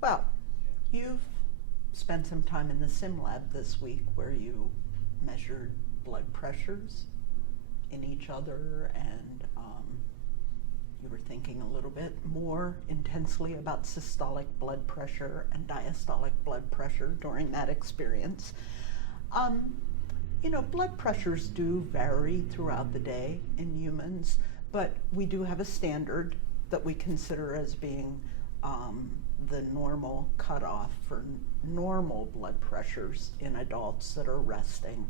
Well, you've spent some time in the sim lab this week where you measured blood pressures in each other, and you were thinking a little bit more intensely about systolic blood pressure and diastolic blood pressure during that experience. Blood pressures do vary throughout the day in humans, but we do have a standard that we consider as being the normal cutoff for normal blood pressures in adults that are resting.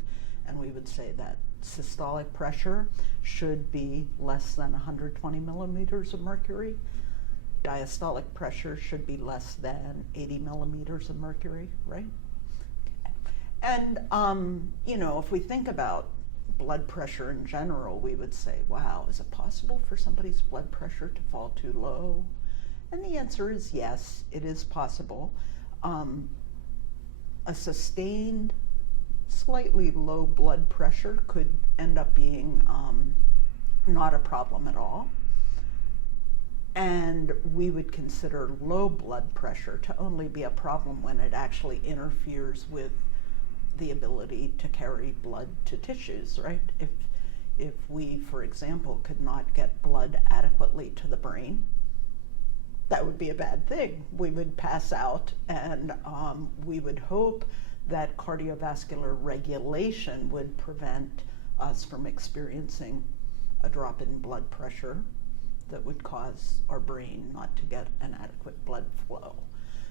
And we would say that systolic pressure should be less than 120 millimeters of mercury. Diastolic pressure should be less than 80 millimeters of mercury, right? And, if we think about blood pressure in general, we would say, wow, is it possible for somebody's blood pressure to fall too low? And the answer is yes, it is possible. A sustained, slightly low blood pressure could end up being not a problem at all. And we would consider low blood pressure to only be a problem when it actually interferes with the ability to carry blood to tissues, right? If we, for example, could not get blood adequately to the brain, that would be a bad thing. We would pass out, and we would hope that cardiovascular regulation would prevent us from experiencing a drop in blood pressure that would cause our brain not to get an adequate blood flow.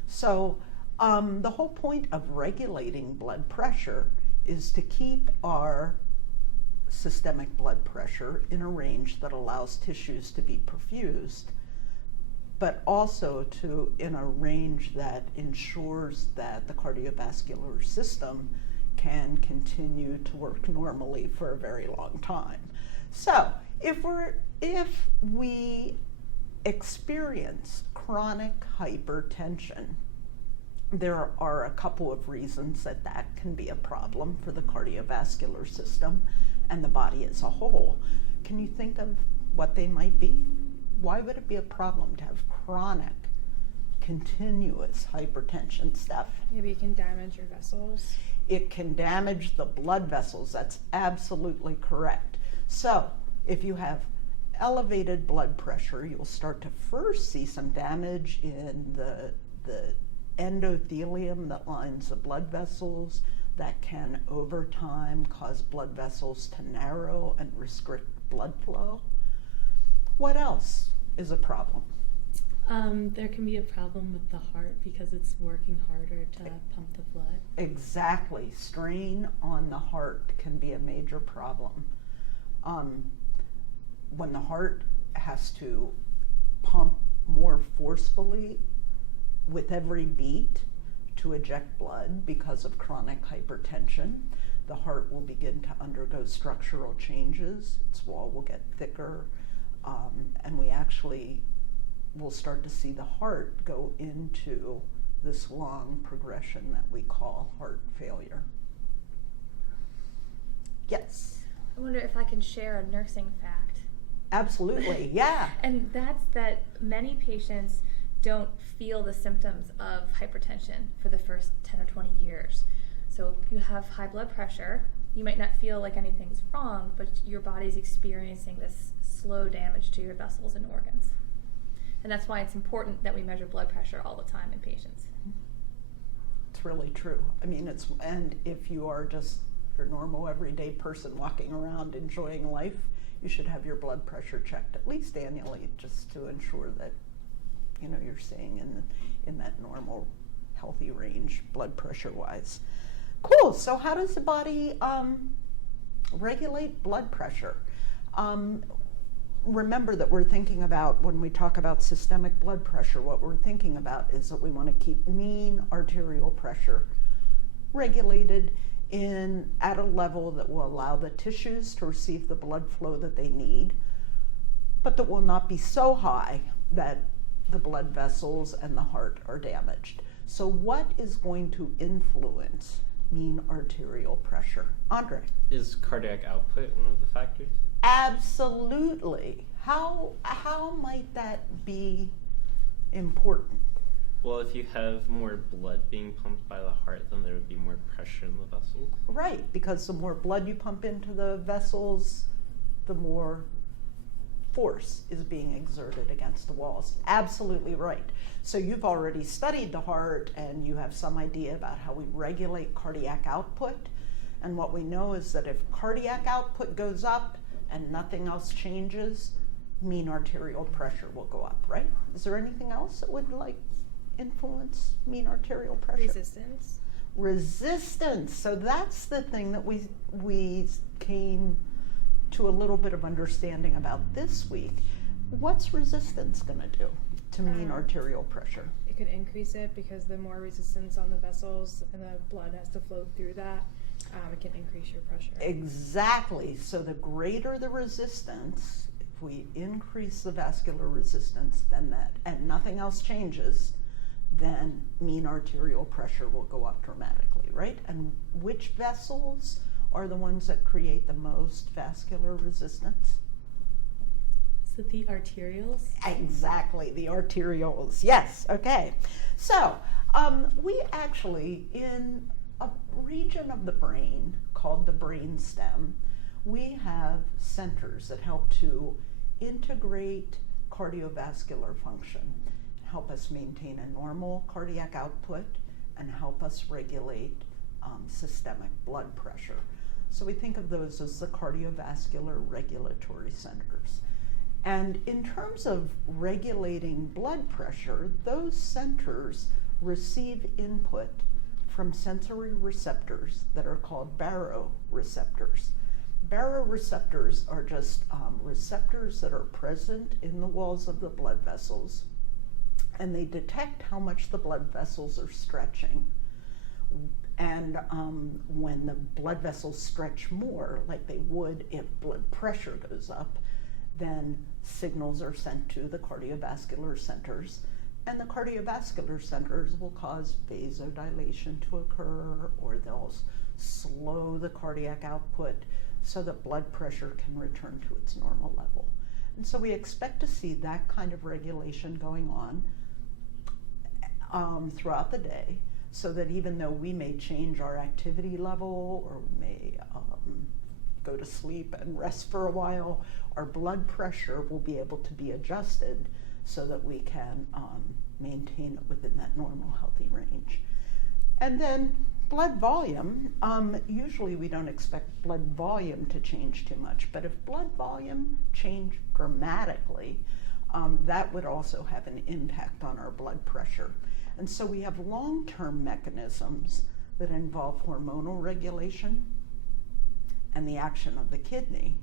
So the whole point of regulating blood pressure is to keep our systemic blood pressure in a range that allows tissues to be perfused, but also in a range that ensures that the cardiovascular system can continue to work normally for a very long time. So if we experience chronic hypertension, there are a couple of reasons that can be a problem for the cardiovascular system and the body as a whole. Can you think of what they might be? Why would it be a problem to have chronic, continuous hypertension stuff? Maybe it can damage your vessels. It can damage the blood vessels. That's absolutely correct. So if you have elevated blood pressure, you'll start to first see some damage in the endothelium that lines the blood vessels that can over time cause blood vessels to narrow and restrict blood flow. What else is a problem? There can be a problem with the heart because it's working harder to pump the blood. Exactly. Strain on the heart can be a major problem. When the heart has to pump more forcefully with every beat to eject blood because of chronic hypertension, the heart will begin to undergo structural changes. Its wall will get thicker, and we actually will start to see the heart go into this long progression that we call heart failure. Yes? I wonder if I can share a nursing fact. Absolutely, yeah. And that's that many patients don't feel the symptoms of hypertension for the first 10 or 20 years. So you have high blood pressure, you might not feel like anything's wrong, but your body's experiencing this slow damage to your vessels and organs. And that's why it's important that we measure blood pressure all the time in patients. It's really true. I mean, and if you are just your normal everyday person walking around enjoying life, you should have your blood pressure checked at least annually, just to ensure that you're staying in that normal healthy range blood pressure wise. Cool. So how does the body regulate blood pressure? Remember that we're thinking about, when we talk about systemic blood pressure, what we're thinking about is that we want to keep mean arterial pressure regulated at a level that will allow the tissues to receive the blood flow that they need, but that will not be so high that the blood vessels and the heart are damaged. So what is going to influence mean arterial pressure? Andre? Is cardiac output one of the factors? Absolutely. How might that be important? Well, if you have more blood being pumped by the heart, then there would be more pressure in the vessels. Right, because the more blood you pump into the vessels, the more force is being exerted against the walls. Absolutely right. So you've already studied the heart and you have some idea about how we regulate cardiac output. And what we know is that if cardiac output goes up and nothing else changes, mean arterial pressure will go up, right? Is there anything else that would influence mean arterial pressure? Resistance. Resistance. So that's the thing that we came to a little bit of understanding about this week. What's resistance going to do to mean arterial pressure? It could increase it because the more resistance on the vessels and the blood has to flow through that, it can increase your pressure. Exactly. So the greater the resistance, if we increase the vascular resistance, then that, and nothing else changes, then mean arterial pressure will go up dramatically, right? And which vessels are the ones that create the most vascular resistance? Is it the arterioles? Exactly, the arterioles. Yes, okay. So we actually, in a region of the brain called the brain stem, we have centers that help to integrate cardiovascular function, help us maintain a normal cardiac output, and help us regulate systemic blood pressure. So we think of those as the cardiovascular regulatory centers. And in terms of regulating blood pressure, those centers receive input from sensory receptors that are called baroreceptors. Baroreceptors are just receptors that are present in the walls of the blood vessels, and they detect how much the blood vessels are stretching. And when the blood vessels stretch more, like they would if blood pressure goes up, then signals are sent to the cardiovascular centers, and the cardiovascular centers will cause vasodilation to occur, or they'll slow the cardiac output so that blood pressure can return to its normal level. And so we expect to see that kind of regulation going on throughout the day, so that even though we may change our activity level or we may go to sleep and rest for a while, our blood pressure will be able to be adjusted so that we can maintain it within that normal healthy range. And then blood volume, usually we don't expect blood volume to change too much, but if blood volume changed dramatically, that would also have an impact on our blood pressure. And so we have long-term mechanisms that involve hormonal regulation and the action of the kidney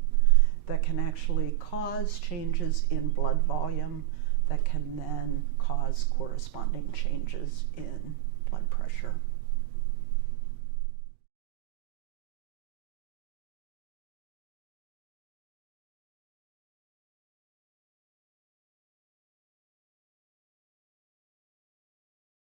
that can actually cause changes in blood volume that can then cause corresponding changes in blood pressure.